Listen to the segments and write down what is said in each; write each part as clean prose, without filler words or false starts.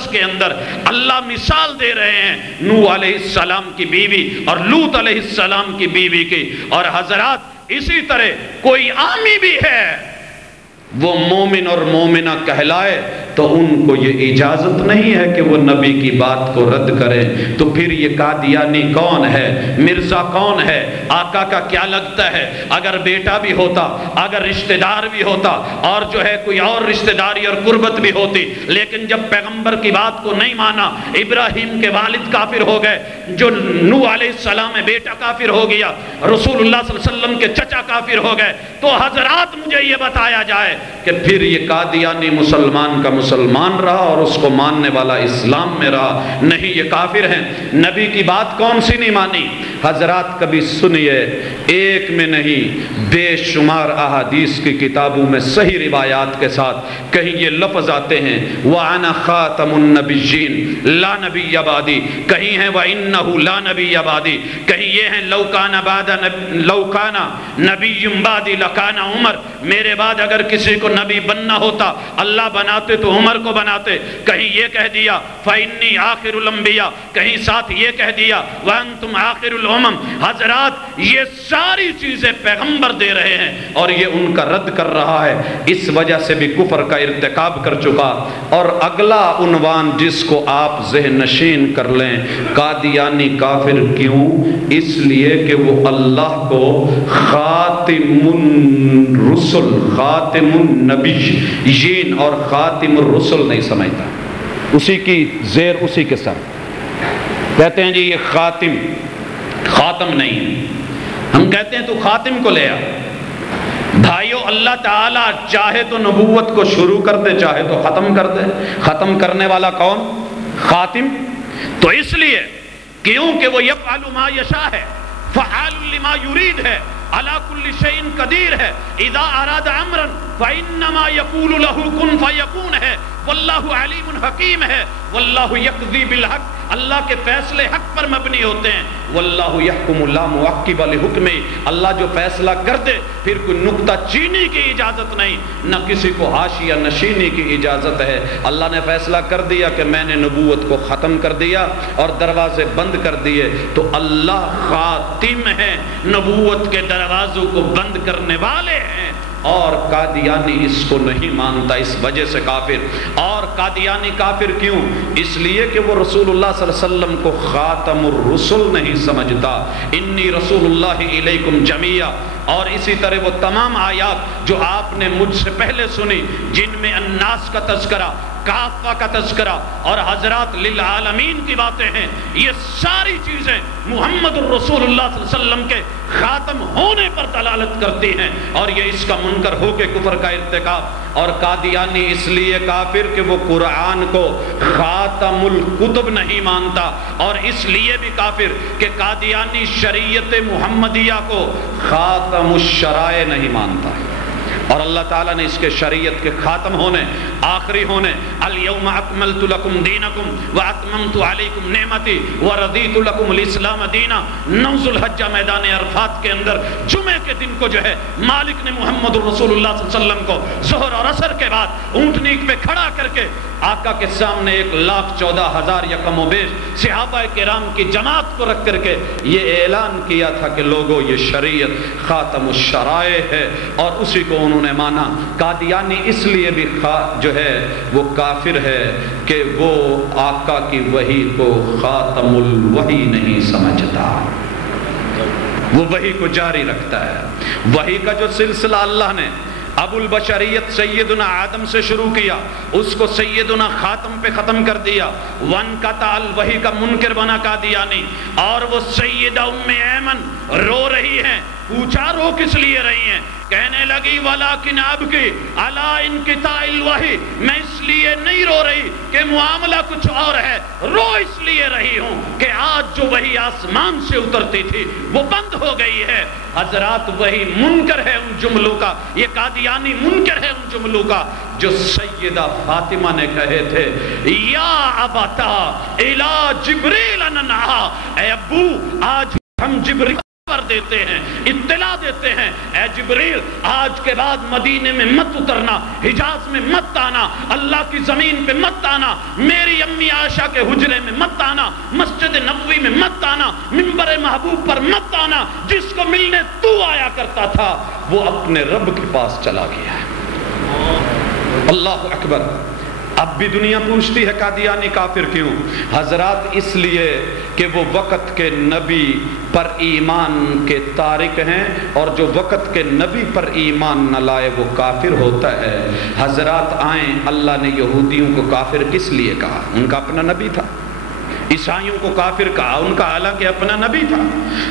مقدس کے اندر اللہ مثال دے رہے ہیں نوح علیہ السلام کی بیوی اور لوط علیہ السلام کی بیوی کی. اور حضرات اسی طرح کوئی عامی بھی ہے وہ مومن اور مومنہ کہلائے تو ان کو یہ اجازت نہیں ہے کہ وہ نبی کی بات کو رد کریں. تو پھر یہ قادیانی کون ہے؟ مرزا کون ہے؟ آقا کا کیا لگتا ہے؟ اگر بیٹا بھی ہوتا، اگر رشتہ دار بھی ہوتا، اور جو ہے کوئی اور رشتہ داری اور قربت بھی ہوتی، لیکن جب پیغمبر کی بات کو نہیں مانا، ابراہیم کے والد کافر ہو گئے، جو نوح علیہ السلام ہے بیٹا کافر ہو گیا، رسول اللہ صلی اللہ علیہ وسلم کے چچا کافر ہو گئے، تو حضرات مجھے یہ بتایا جائے کہ پھر یہ قادیانی مسلمان کا مسلمان رہا اور اس کو ماننے والا اسلام میں رہا؟ نہیں، یہ کافر ہیں. نبی کی بات کون سی نہیں مانی؟ حضرات کبھی سنیے، ایک میں نہیں بے شمار احادیث کی کتابوں میں صحیح روایات کے ساتھ کہیں یہ لفظ آتے ہیں وَأَنَا خَاتَمُ النَّبِيِّينَ لَا نَبِيَّ بَعْدِي، کہیں ہیں وَإِنَّهُ لَا نَبِيَّ بَعْدِي، کہیں یہ ہیں لَوْ كَانَ نَبِيٌّ بَعْدِي لَكَانَ عُمَرٌ، میرے بعد اگر کسی کو نبی بننا ہوتا اللہ بناتے تو عمر کو بناتے. کہیں یہ کہہ دیا فَإِنِّي آخِرُ الْأَنْبِيَاء، کہیں ساتھ یہ کہہ دیا وَأَنْتُمْ آخِرُ الْأُمَمْ. حضرات یہ ساری چیزیں پیغمبر دے رہے ہیں اور یہ ان کا رد کر رہا ہے، اس وجہ سے بھی کفر کا ارتکاب کر چکا. اور اگلا عنوان جس کو آپ ذہن نشین کر لیں، قادیانی کافر کیوں؟ اس لیے کہ وہ اللہ کو خاتم الرسل، خاتم النبیین اور خاتم الرسل نہیں سمجھتا. اسی کی زیر اسی کے سر کہتے ہیں جی یہ خاتم نہیں. ہم کہتے ہیں تو خاتم کو لے آ. بھائیو اللہ تعالیٰ چاہے تو نبوت کو شروع کر دے، چاہے تو ختم کر دے. ختم کرنے والا کون؟ خاتم. تو اس لیے کیونکہ وہ یفعل ما یشاء ہے، فعال لما یرید ہے، علی کل شیء قدیر ہے، اذا اراد امرا فانما یقول له کن فیکون ہے، واللہ علیم حکیم ہے، واللہ یقضی بالحق، اللہ کے فیصلے حق پر مبنی ہوتے ہیں. واللہ یحکم لا معقب لحکمہ، اللہ جو فیصلہ کر دے پھر کوئی نکتہ چینی کی اجازت نہیں، نہ کسی کو حاشیہ نشینی کی اجازت ہے. اللہ نے فیصلہ کر دیا کہ میں نے نبوت کو ختم کر دیا اور دروازے بند کر دیے، تو اللہ خاتم ہے، نبوت کے دروازوں کو بند کرنے والے ہیں. اور قادیانی اس کو نہیں مانتا، اس وجہ سے کافر. اور قادیانی کافر کیوں؟ اس لیے کہ وہ رسول اللہ صلی اللہ علیہ وسلم کو خاتم الرسل نہیں سمجھتا. انی رسول اللہ الیکم جمیعا. اور اسی طرح وہ تمام آیات جو آپ نے مجھ سے پہلے سنی جن میں الناس کا تذکرہ، کافہ کا تذکرہ اور حضرات للعالمین کی باتیں ہیں، یہ ساری چیزیں محمد الرسول اللہ صلی اللہ علیہ وسلم کے خاتم ہونے پر دلالت کرتی ہیں. اور یہ اس کا منکر ہو کے کفر کا ارتکاب. اور قادیانی اس لیے کافر کہ وہ قرآن کو خاتم الکتب نہیں مانتا، اور اس لیے بھی کافر کہ قادیانی شریعت محمدیہ کو خاتم الشرائع نہیں مانتا. اور اللہ تعالیٰ نے اس کے شریعت کے خاتم ہونے، آخری ہونے، الیوم اکملت لکم دینکم واتممت علیکم نعمتی ورضیت لکم الاسلام دینا. 9 ذوالحجہ میدان عرفات کے اندر جمعے کے دن کو جو ہے مالک نے محمد الرسول اللہ صلی اللہ علیہ وسلم کو ظہر اور عصر کے بعد اونٹنی پہ کھڑا کر کے آقا کے سامنے 1,14,000 یکم و بیش صحابہ کرام کی جماعت کو رکھ کر کے یہ اعلان کیا تھا کہ لوگوں یہ شریعت خاتم الشرائع ہے، اور اسی کو انہوں نے مانا. قادیانی اس لیے بھی جو ہے وہ کافر ہے کہ وہ آقا کی وحی کو خاتم الوحی نہیں سمجھتا، وہ وحی کو جاری رکھتا ہے. وحی کا جو سلسلہ اللہ نے ابو البشریت سیدنا آدم سے شروع کیا، اس کو سیدنا خاتم پہ ختم کر دیا. وانقطع الوحی کا منکر بنا قادیانی. اور وہ سیدہ ام ایمن رو رہی ہیں. پوچھا رو کس لیے رہی ہیں؟ کہنے لگی ولیکن اب کی علی انقطاع الوحی، میں اس لیے نہیں رو رہی کہ معاملہ کچھ اور ہے، رو اس لیے رہی ہوں کہ آج جو وحی آسمان سے اترتی تھی وہ بند ہو گئی ہے. حضرات وہی منکر ہے ان جملوں کا، یہ قادیانی منکر ہے ان جملوں کا جو سیدہ فاطمہ نے کہے تھے یا ابتا الی جبریل ننہا، اے ابو آج ہم جبریل دیتے ہیں، اطلاع دیتے ہیں، اے جبریل آج کے بعد مدینے میں مت اترنا، حجاز میں مت آنا، اللہ کی زمین پہ مت آنا، میری امی عائشہ کے حجرے میں مت آنا، مسجد نبوی میں مت آنا، منبر محبوب پر مت آنا، جس کو ملنے تو آیا کرتا تھا وہ اپنے رب کے پاس چلا گیا ہے۔ اللہ اکبر۔ اب بھی دنیا پوچھتی ہے قادیانی کافر کیوں؟ حضرات اس لیے کہ وہ وقت کے نبی پر ایمان کے تارک ہیں، اور جو وقت کے نبی پر ایمان نہ لائے وہ کافر ہوتا ہے۔ حضرات آئیں، اللہ نے یہودیوں کو کافر کس لیے کہا؟ ان کا اپنا نبی تھا۔ عیسائیوں کو کافر کہا، ان کا حالانکہ اپنا نبی تھا،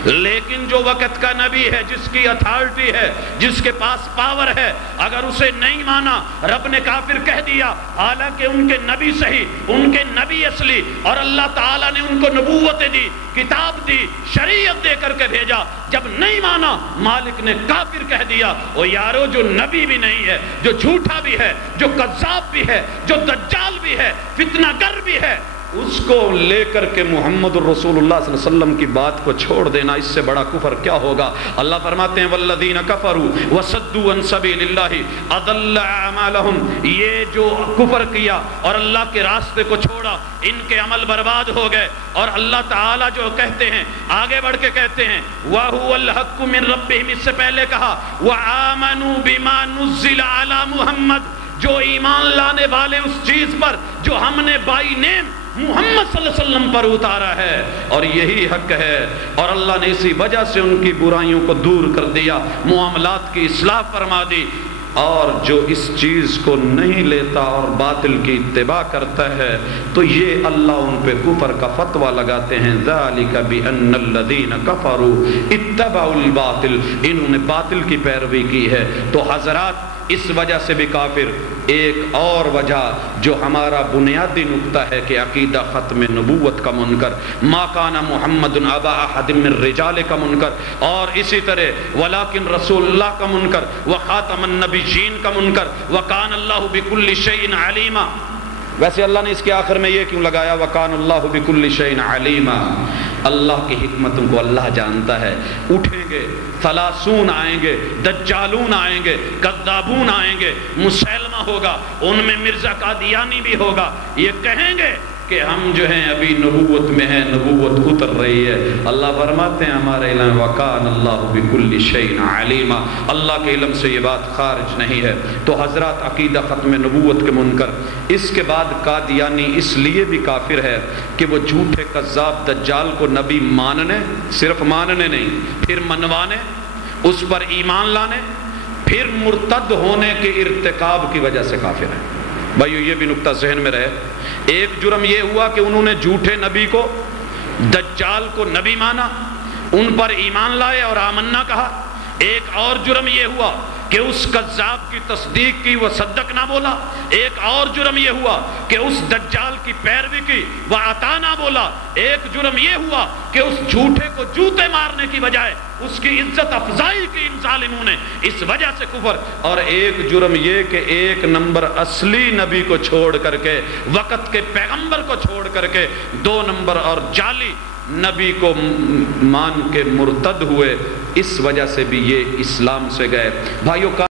لیکن جو وقت کا نبی ہے، جس کی اتھارٹی ہے، جس کے پاس پاور ہے، اگر اسے نہیں مانا رب نے کافر کہہ دیا، حالانکہ ان کے نبی صحیح، ان کے نبی اصلی، اور اللہ تعالیٰ نے ان کو نبوت دی، کتاب دی، شریعت دے کر کے بھیجا، جب نہیں مانا مالک نے کافر کہہ دیا۔ او یارو، جو نبی بھی نہیں ہے، جو جھوٹا بھی ہے، جو کذاب بھی ہے، جو دجال بھی ہے، فتنہ گر بھی ہے، اس کو لے کر کے محمد الرسول اللہ صلی اللہ علیہ وسلم کی بات کو چھوڑ دینا، اس سے بڑا کفر کیا ہوگا؟ اللہ فرماتے ہیں والذین کفروا وصدوا عن سبیل اللہ اضل اعمالہم، یہ جو کفر کیا اور اللہ کے راستے کو چھوڑا، ان کے عمل برباد ہو گئے۔ اور اللہ تعالیٰ جو کہتے ہیں، آگے بڑھ کے کہتے ہیں وَهُوَ الْحَقُّ مِن رَبِّهِمْ، اس سے پہلے کہا وَآمَنُوا بِمَا نُزِّلَ عَلَى مُحَمَّد، جو ایمان لانے والے اس چیز پر جو ہم نے بائی نیم محمد صلی اللہ علیہ وسلم پر اتارا ہے، اور یہی حق ہے۔ اور اللہ نے اسی وجہ سے ان کی برائیوں کو دور کر دیا، معاملات کی اصلاح فرما دی۔ اور جو اس چیز کو نہیں لیتا اور باطل کی اتباع کرتا ہے تو یہ اللہ ان پہ کفر کا فتویٰ لگاتے ہیں، ذالک بأن الذین کفروا اتبعوا الباطل، انہوں نے باطل کی پیروی کی ہے۔ تو حضرات اس وجہ سے بھی کافر۔ ایک اور وجہ جو ہمارا بنیادی نقطہ ہے کہ عقیدہ ختم نبوت کا منکر، ما کان محمد ابا احد من الرجال کا منکر، اور اسی طرح ولیکن رسول اللہ کا منکر، وخاتم النبیین کا منکر، وکان اللہ بکل شیء علیما۔ ویسے اللہ نے اس کے آخر میں یہ کیوں لگایا وکان اللہ بکل شیء علیما؟ اللہ کی حکمتوں کو اللہ جانتا ہے۔ اٹھیں گے، ثلاثون آئیں گے، دجالون آئیں گے، کذابون آئیں گے، مسیلمہ ہوگا، ان میں مرزا قادیانی بھی ہوگا، یہ کہیں گے کہ ہم جو ہیں ابھی نبوت میں ہیں، نبوت اتر رہی ہے۔ اللہ فرماتے ہیں ہمارے علم وکان اللہ بکل شیء علیما، اللہ کے علم سے یہ بات خارج نہیں ہے۔ تو حضرات عقیدہ ختم نبوت کے منکر۔ اس کے بعد قادیانی اس لیے بھی کافر ہے کہ وہ جھوٹے کذاب دجال کو نبی ماننے، صرف ماننے نہیں، پھر منوانے، اس پر ایمان لانے، پھر مرتد ہونے کے ارتکاب کی وجہ سے کافر ہے۔ بھائیو یہ بھی نقطہ ذہن میں رہے۔ ایک جرم یہ ہوا کہ انہوں نے جھوٹے نبی کو، دجال کو نبی مانا، ان پر ایمان لائے اور آمنا کہا۔ ایک اور جرم یہ ہوا کہ اس کذاب کی تصدیق کی، وہ صدق نہ بولا۔ ایک اور جرم یہ ہوا کہ اس دجال کی پیروی کی، وہ اطانا بولا۔ ایک جرم یہ ہوا کہ اس جھوٹے کو جوتے مارنے کی بجائے اس کی عزت افزائی کی ان ظالموں نے، اس وجہ سے کفر۔ اور ایک جرم یہ کہ ایک نمبر اصلی نبی کو چھوڑ کر کے، وقت کے پیغمبر کو چھوڑ کر کے، دو نمبر اور جعلی نبی کو مان کے مرتد ہوئے، اس وجہ سے بھی یہ اسلام سے گئے۔ بھائیوں کا